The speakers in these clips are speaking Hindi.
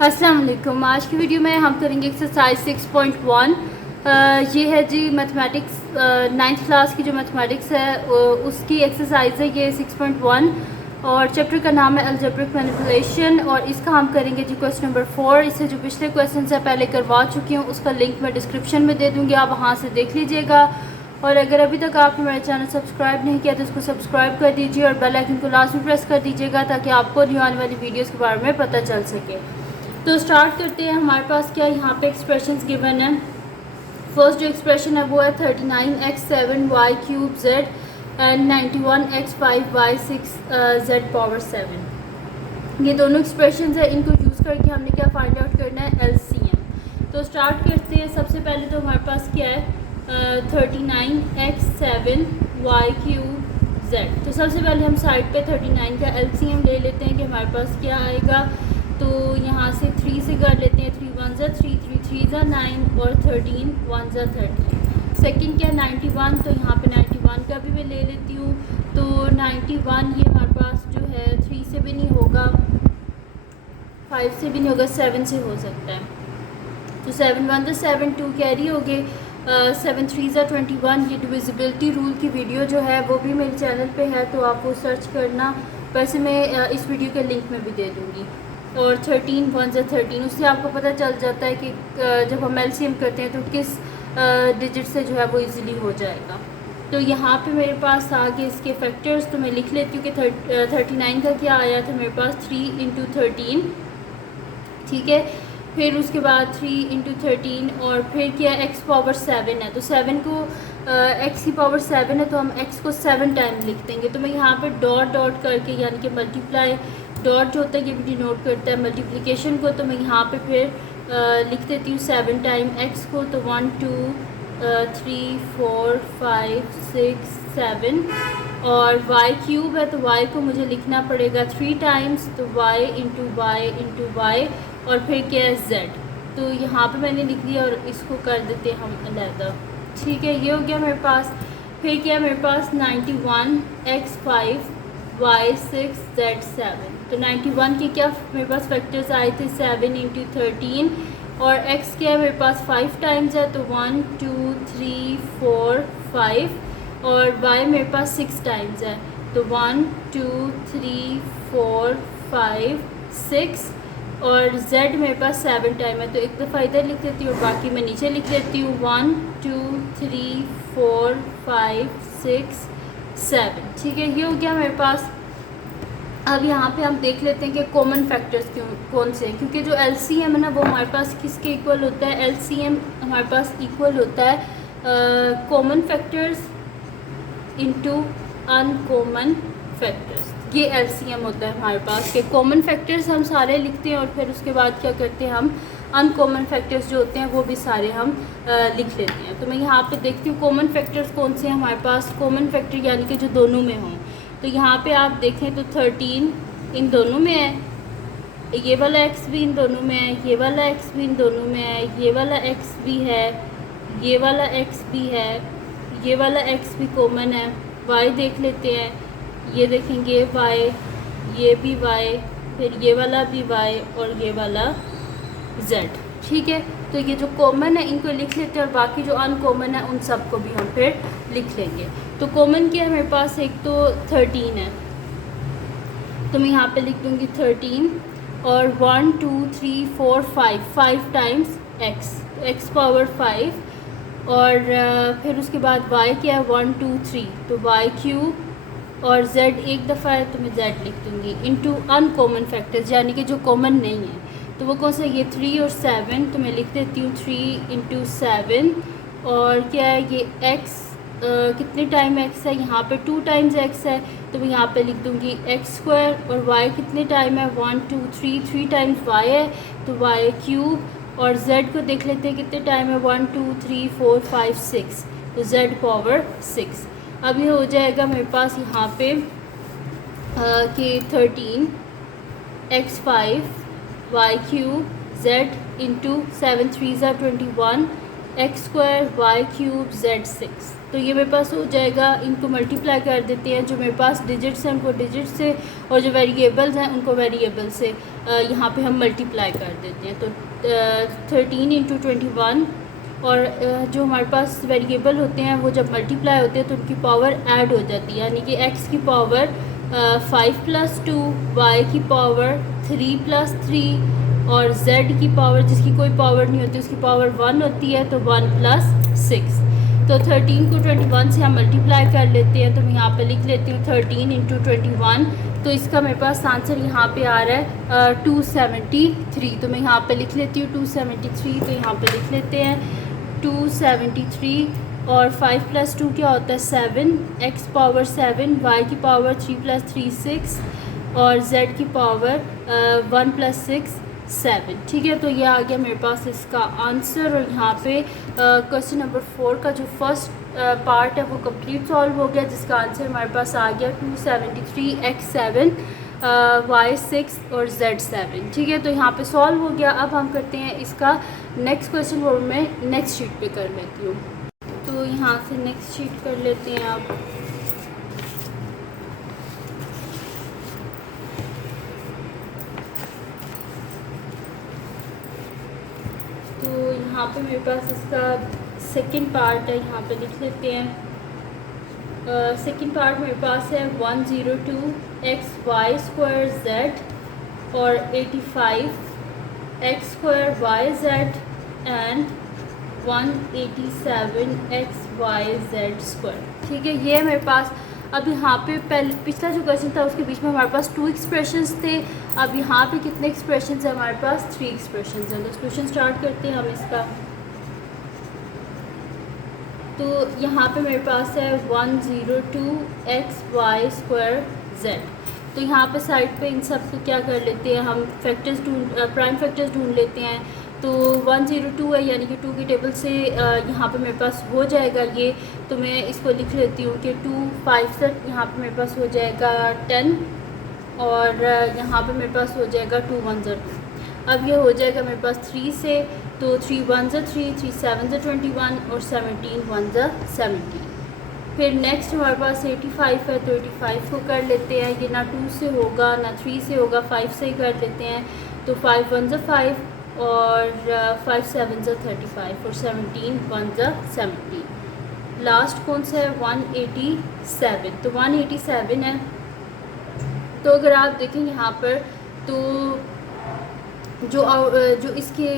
अस्सलाम वालेकुम। आज की वीडियो में हम करेंगे एक्सरसाइज 6.1। ये है जी मैथमेटिक्स, 9th क्लास की जो मैथमेटिक्स है उसकी एक्सरसाइज है ये 6.1 और चैप्टर का नाम है अलजेब्रिक मैनिपुलेशन और इसका हम करेंगे जी क्वेश्चन नंबर 4। इससे जो पिछले क्वेश्चन है पहले करवा चुकी हूँ, उसका लिंक मैं डिस्क्रिप्शन में दे दूँगी, आप वहाँ से देख लीजिएगा। और अगर अभी तक आपने मेरा चैनल सब्सक्राइब नहीं किया तो उसको सब्सक्राइब कर दीजिए और बेल आइकन को लास्ट में प्रेस कर दीजिएगा ताकि आपको न्यू आने वाली वीडियोज़ के बारे में पता चल सके। तो स्टार्ट करते हैं। हमारे पास क्या यहाँ पे एक्सप्रेशंस गिवन है। फर्स्ट जो एक्सप्रेशन है वो है 39x7y³ z एंड 91x5y6z⁻7। ये दोनों एक्सप्रेशंस है, इनको यूज़ करके हमने क्या फाइंड आउट करना है, LCM। तो स्टार्ट करते हैं। सबसे पहले तो हमारे पास क्या है 39x7y³ z। तो सबसे पहले हम साइड पे 39 का LCM ले लेते हैं कि हमारे पास क्या आएगा। तो यहाँ से 3 से कर लेते हैं, 3 1 ज़ा 3, 3 3 ज़ा 9 और 13 1 ज़ा 13। सेकंड क्या 91, तो यहाँ पे 91 का भी मैं ले लेती हूँ। तो 91 ये हमारे पास जो है 3 से भी नहीं होगा, 5 से भी नहीं होगा, 7 से हो सकता है। तो 7 1 ज़ा 7, 2 कैरी हो गए, 7 3 ज़ा 21। ये डिविजिबिलिटी रूल की वीडियो जो है वो भी मेरे चैनल पे है, तो आप वो सर्च करना। वैसे मैं इस वीडियो के लिंक में भी दे दूँगी। और 13 1 ज़ा 13, उससे आपको पता चल जाता है कि जब हम LCM करते हैं तो किस डिजिट से जो है वो इजीली हो जाएगा। तो यहाँ पे मेरे पास आ गए इसके फैक्टर्स, तो मैं लिख लेती हूँ कि 39 का क्या आया था मेरे पास 3 × 13, ठीक है। फिर उसके बाद 3 × 13 और फिर क्या x पावर 7 है, तो 7 को x की पावर 7 है तो हम x को 7 टाइम लिख देंगे। तो मैं यहाँ पे डॉट डॉट करके यानी कि मल्टीप्लाई, डॉट जो होता है ये भी डिनोट करता है मल्टीप्लिकेशन को, तो मैं यहाँ पे फिर लिख देती हूँ 7 टाइम x को। तो 1 2 3 4 5 6 7 और y³ है तो y को मुझे लिखना पड़ेगा 3 टाइम्स, तो y × y और फिर क्या है z। तो यहाँ पे मैंने लिख दिया और इसको कर देते हम अलहदा, ठीक है। ये हो गया मेरे पास। फिर क्या है मेरे पास 91x5y6z7। तो 91 के क्या मेरे पास फैक्टर्स आए थे 7 × 13 और x क्या है मेरे पास 5 टाइम्स है, तो 1 2 3 4 5 और y मेरे पास 6 टाइम्स है, तो 1 2 3 4 5 6 और z मेरे पास 7 टाइम है। तो एक दफ़ा इधर लिख देती हूँ और बाकी मैं नीचे लिख देती हूँ 1 2 3 4 5 6 7, ठीक है। ये हो गया मेरे पास। अब यहाँ पे हम देख लेते हैं कि कॉमन फैक्टर्स कौन से हैं, क्योंकि जो LCM है ना वो हमारे पास किसके इक्वल होता है, LCM हमारे पास इक्वल होता है common factors into uncommon factors. ये LCM होता है हमारे पास के कॉमन फैक्टर्स हम सारे लिखते हैं और फिर उसके बाद क्या करते हैं हम अनकॉमन फैक्टर्स जो होते हैं वो भी सारे हम लिख लेते हैं। तो मैं यहाँ पे देखती हूँ कॉमन फैक्टर्स कौन से हैं हमारे पास। कॉमन फैक्टर यानी कि जो दोनों में हों, तो यहाँ पे आप देखें तो 13 इन दोनों में है, ये वाला x भी इन दोनों में है, ये वाला x भी इन दोनों में है, ये वाला x भी है, ये वाला x भी है, ये वाला x भी कॉमन है। y देख लेते हैं, ये देखेंगे y, ये भी y, फिर ये वाला भी y और ये वाला z, ठीक है। तो ये जो कॉमन है इनको लिख लेते हैं और बाकी जो अनकॉमन है उन सब को भी हम फिर लिख लेंगे। तो कॉमन क्या है मेरे पास, एक तो 13 है, तो मैं यहाँ पे लिख दूँगी 13 और 1 2 3 4 5 टाइम्स x पावर 5 और फिर उसके बाद y क्या है 1 2 3, तो y³ और z एक दफ़ा है तो मैं z लिख दूँगी इनटू अनकॉमन फैक्टर्स यानी कि जो कॉमन नहीं है। तो वो कौन सा, ये 3 और 7, तो मैं लिख देती हूँ 3 × 7 और क्या है ये x कितने टाइम x है, यहाँ पे 2 टाइम्स x है, तो मैं यहाँ पे लिख दूँगी x² और y कितने टाइम है 1 2 3 टाइम्स y है, तो y³ और z को देख लेते हैं कितने टाइम है 1 2 3 4 5 6, तो z पावर 6। अब ये हो जाएगा मेरे पास यहाँ पे कि 13x5y³ z × 7 3 ज़ा 21 X square Y cube Z 6। तो ये मेरे पास हो जाएगा, इनको मल्टीप्लाई कर देते हैं, जो मेरे पास डिजिट्स हैं उनको डिजिट से और जो वेरिएबल्स हैं उनको वेरिएबल से यहाँ पे हम मल्टीप्लाई कर देते हैं। तो 13 इंटू 21 और जो हमारे पास वेरिएबल होते हैं वो जब मल्टीप्लाई होते हैं तो उनकी पावर ऐड हो जाती है, यानी कि एक्स की पावर 5 + 2, वाई की पावर 3 + 3 और z की पावर जिसकी कोई पावर नहीं होती उसकी पावर 1 होती है, तो 1 + 6। तो 13 को 21 से हम मल्टीप्लाई कर लेते हैं, तो मैं यहाँ पे लिख लेती हूँ 13 इंटू 21। तो इसका मेरे पास आंसर यहाँ पे आ रहा है 273। तो मैं यहाँ पे लिख लेती हूँ 273। तो यहाँ पे लिख लेते हैं 273 और 5 + 2 क्या होता है 7, x पावर 7, y की पावर 3 + 3 6 और z की पावर 1 + 6 7। ठीक है, तो ये आ गया मेरे पास इसका आंसर। और यहाँ पे क्वेश्चन नंबर 4 का जो फर्स्ट पार्ट है वो कंप्लीट सॉल्व हो गया, जिसका आंसर हमारे पास आ गया 273, x 7, y 6 और z 7। ठीक है, तो यहाँ पे सॉल्व हो गया। अब हम करते हैं इसका नेक्स्ट क्वेश्चन, वो मैं नेक्स्ट शीट पे कर लेती हूँ। तो यहाँ से नेक्स्ट शीट कर लेते हैं आप। तो यहाँ पे मेरे पास इसका सेकंड पार्ट है, यहाँ पे लिख लेते हैं। सेकंड पार्ट मेरे पास है 102 x y स्क्वायर z और 85 x square y z and 187 x y z square. ठीक है, ये मेरे पास। अब यहाँ पे पहले पिछला जो क्वेश्चन था उसके बीच में हमारे पास 2 एक्सप्रेशंस थे। अब यहाँ पे कितने एक्सप्रेशंस हैं हमारे पास? 3 एक्सप्रेशंस हैं। तो क्वेश्चन स्टार्ट करते हैं हम इसका। तो यहाँ पे मेरे पास है 102 x y स्क्वायर z। तो यहाँ पे साइड पे इन सब को क्या कर लेते हैं हम, फैक्टर्स प्राइम फैक्टर्स ढूंढ लेते हैं। तो 102 है, यानी कि 2 की टेबल से यहाँ पे मेरे पास हो जाएगा ये। तो मैं इसको लिख लेती हूँ कि 2 5 से यहाँ पे मेरे पास हो जाएगा 10 और यहाँ पे मेरे पास हो जाएगा 2 1 2। अब ये हो जाएगा मेरे पास 3 से, तो 3 1 3, 3 7 21 और 17 1 17। फिर नेक्स्ट हमारे पास 85 है, तो 85 को कर लेते हैं। ये ना 2 से होगा ना 3 से होगा, 5 से ही कर लेते हैं। तो 5 1 5 और 5 7 35 और 17 1 17। लास्ट कौन सा है? 187। तो 187 है। तो अगर आप देखें यहाँ पर, तो जो इसके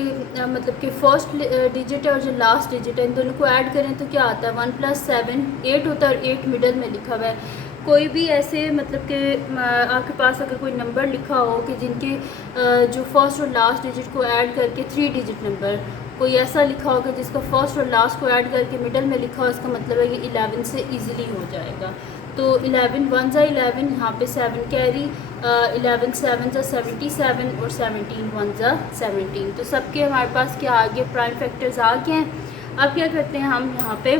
मतलब कि फर्स्ट डिजिट है और जो लास्ट डिजिट है, इन दोनों को ऐड करें तो क्या आता है? 1 + 7 8 होता है और 8 मिडल में लिखा हुआ है। कोई भी ऐसे मतलब कि आपके पास अगर कोई नंबर लिखा हो कि जिनके जो फर्स्ट और लास्ट डिजिट को ऐड करके 3 डिजिट नंबर, कोई ऐसा लिखा होगा जिसका फर्स्ट और लास्ट को ऐड करके मिडल में लिखा हो, इसका मतलब है कि 11 से इजीली हो जाएगा। तो 11 1 11, यहाँ पे 7 कैरी, 11 7 77 और 17 1 17। तो सबके हमारे पास क्या आ गए? प्राइम फैक्टर्स आ गए हैं। अब क्या करते हैं हम यहाँ पे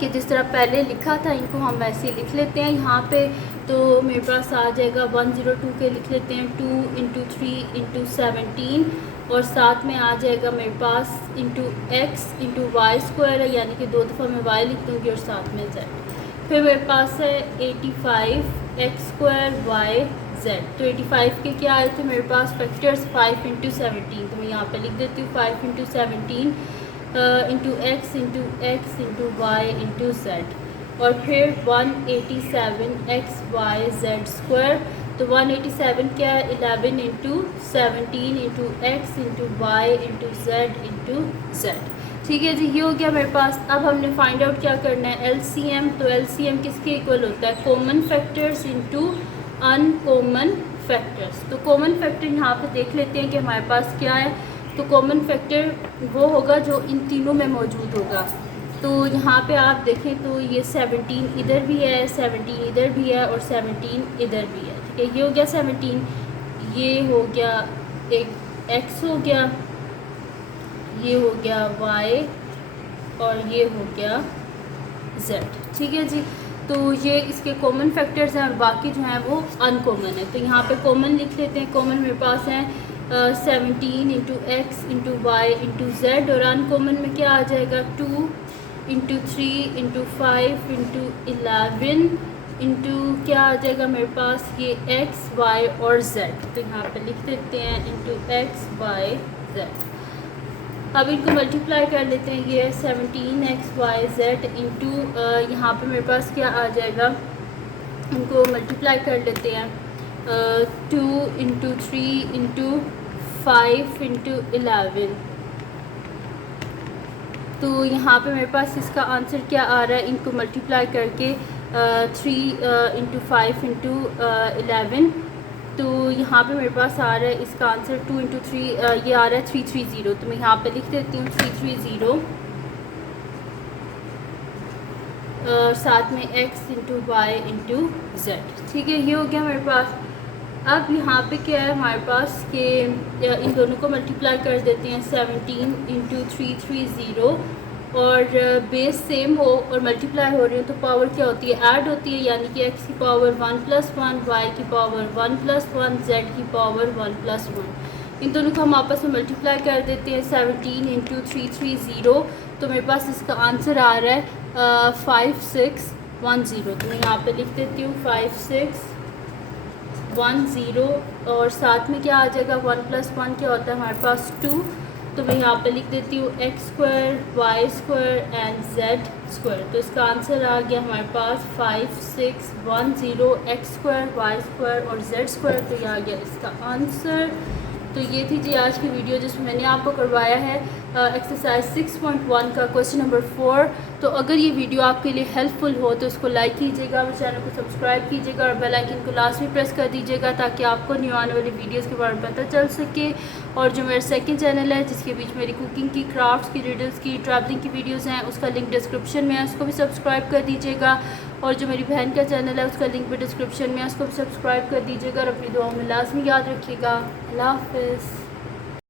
कि जिस तरह पहले लिखा था इनको हम वैसे ही लिख लेते हैं यहाँ पे। तो मेरे पास आ जाएगा 102 के लिख लेते हैं 2 × 3 × 17 और साथ में आ जाएगा मेरे पास इंटू x × y स्क्वायर है, यानी कि 2 दफ़ा मैं y लिख दूँगी और साथ में z। फिर मेरे पास है 85 x स्क्वायर y z। तो 85 के क्या आए थे मेरे पास फैक्टर्स? 5 × 17। तो मैं यहाँ पे लिख देती हूँ 5 × 17 इंटू x × y × z। और फिर 187 x y z स्क्वायर। तो 187 क्या है? 11 × 17 इंटू x × y × z। ठीक है जी, ये हो गया मेरे पास। अब हमने फाइंड आउट क्या करना है? एलसीएम। तो एलसीएम किसके इक्वल होता है? Common factors into uncommon factors. तो कॉमन फैक्टर यहाँ पे देख लेते हैं कि हमारे पास क्या है। तो कॉमन फैक्टर वो होगा जो इन तीनों में मौजूद होगा। तो यहाँ पे आप देखें तो ये 17 इधर भी है, 17 इधर भी है और 17 इधर भी है। ठीक है, ये हो गया 17, ये हो गया एक x हो गया, ये हो गया y और ये हो गया z। ठीक है जी, तो ये इसके कॉमन फैक्टर्स हैं और बाकी जो हैं वो अनकॉमन है। तो यहाँ पे कॉमन लिख लेते हैं। कॉमन मेरे पास हैं 17 into X into Y into Z, और अनकॉमन में क्या आ जाएगा 2 इंटू 3 इंटू 5 इंटू 11 इंटू क्या आ जाएगा मेरे पास ये एक्स वाई और जेड। तो यहाँ पे लिख देते हैं इंटू एक्स वाई जेड। अब इनको मल्टीप्लाई कर लेते हैं, ये 17 एक्स वाई जेड इंटू यहाँ पर मेरे पास क्या आ जाएगा, इनको मल्टीप्लाई कर लेते हैं 2 इंटू 3 इंटू 5 इंटू 11। तो यहाँ पे मेरे पास इसका आंसर क्या आ रहा है, इनको मल्टीप्लाई करके 3 इंटू 5 इंटू 11। तो यहाँ पे मेरे पास आ रहा है इसका आंसर 2 इंटू 3 ये आ रहा है 330। तो मैं यहाँ पे लिख देती हूँ 330 और साथ में x into Y into Z. ठीक है, ये हो गया मेरे पास। अब यहाँ पे क्या है हमारे पास कि इन दोनों को मल्टीप्लाई कर देते हैं 17 इंटू 330 और बेस सेम हो और मल्टीप्लाई हो रही हो तो पावर क्या होती है, ऐड होती है, यानी कि x की पावर 1 + 1, y की पावर 1 + 1, z की पावर 1 + 1। इन दोनों को हम आपस में मल्टीप्लाई कर देते हैं 17 इंटू 330। तो मेरे पास इसका आंसर आ रहा है 5610। तो मैं यहाँ पे लिख देती हूँ 5610 और साथ में क्या आ जाएगा 1 + 1 क्या होता है हमारे पास 2। तो मैं यहाँ पे लिख देती हूँ x² y² एंड z²। तो इसका आंसर आ गया हमारे पास 5610 x² y² और z²। तो ये आ गया इसका आंसर। तो ये थी जी आज की वीडियो जिसमें मैंने आपको करवाया है एक्सरसाइज 6.1 का क्वेश्चन नंबर 4। तो अगर ये वीडियो आपके लिए हेल्पफुल हो तो इसको लाइक कीजिएगा, मेरे चैनल को सब्सक्राइब कीजिएगा और बेल आइकन को लास्ट में प्रेस कर दीजिएगा ताकि आपको न्यू आने वाली वीडियोस के बारे में पता चल सके। और जो मेरा सेकंड चैनल है जिसके बीच मेरी कुकिंग की, क्राफ्ट्स की, रिडल्स की, ट्रैवलिंग की वीडियोज़ हैं, उसका लिंक डिस्क्रिप्शन में है, उसको भी सब्सक्राइब कर दीजिएगा। और जो मेरी बहन का चैनल है उसका लिंक भी डिस्क्रिप्शन में है, उसको भी सब्सक्राइब कर दीजिएगा। और अपनी दुआओं में लाजमी याद रखिएगा। अल्लाह हाफ़िज़।